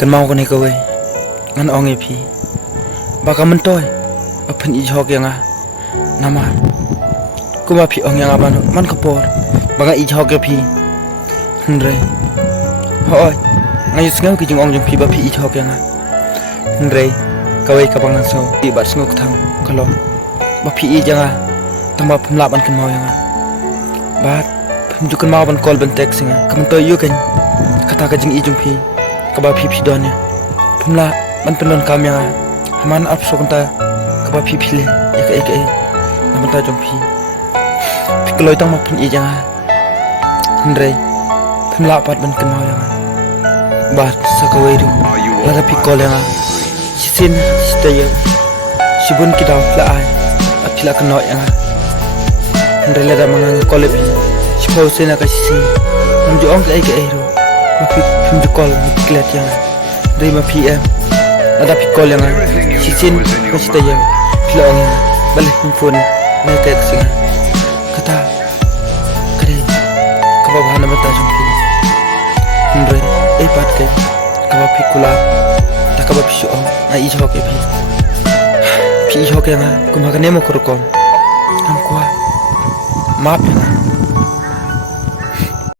kan mau kan ikaw ay ngan ong epi baka mentoy apan ijhok yang nama kuma pi ong yang man kapor baka ijhok epi hendre hoy ngayu sngau ki jing ong jing pi ba pi ijhok yang hendre kawai kabangan so di bat snguk thang kalau ba pi i janga tamba phumla ban kan mau yang bat phum ju kan mau ban kol ban tek singa kamantoy yu kan kata ka jing i jing pi kaba pi donya phumla ban penon kam yang haman ap so kanta kaba pi le eka naman ta jong pi kloy tang ma phun i janga hendre phumla pat ban kan mau yang bat sakawai ru la pi kol yang sin stay sibun kita fla ai apila kan noi yang hendre la mangang kol pi sipo sena ka si nju ong eka ro ma pi phum ju kol klet yang dei ma pi ada pikol yang sisin mesti ya pilong balik pun netek sing kata kare kabahan mata jumpi hendre pat ke kaba pikula ta kaba pisu ai jhok ke pi jhok yang kumagane mo kurkom am kwa map